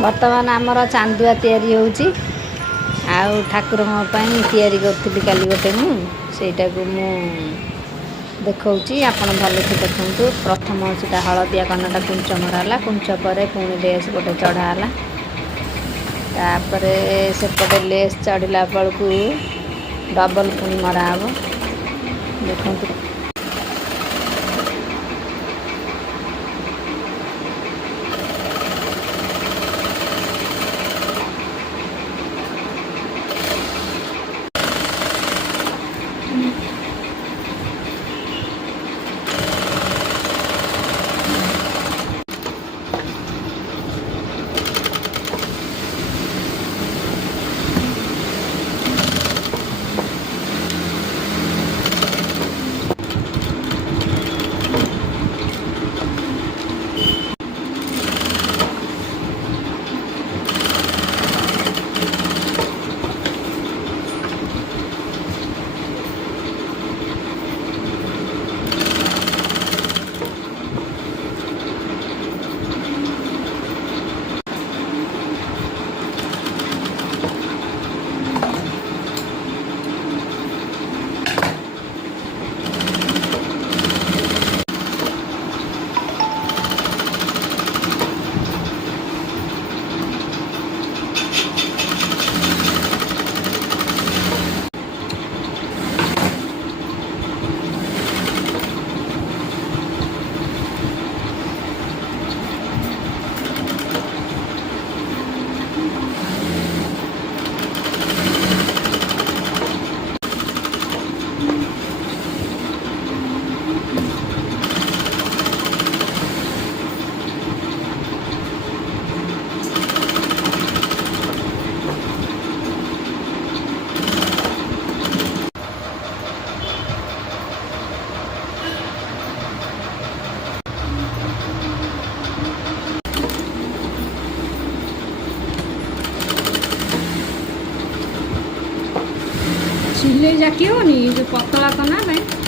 बर्तमान आमर चांदुआ तैयारी होउची आउ ठाकुरଙ୍କ ପାଇଁ तैयारी करथुली काली गोटे सेटा को मु देखौची आपण भलसे देखंतु। प्रथम होचीटा हळदिया कनटा कुंच मराला कुंच परे पुणी लेस गोटे चढ़ाला तापरे सेपटे लेस चढ़ला बेलू डबल पुणी मरा हम देखंतु। सिले जाकी होनी जो पतला तो ना भाई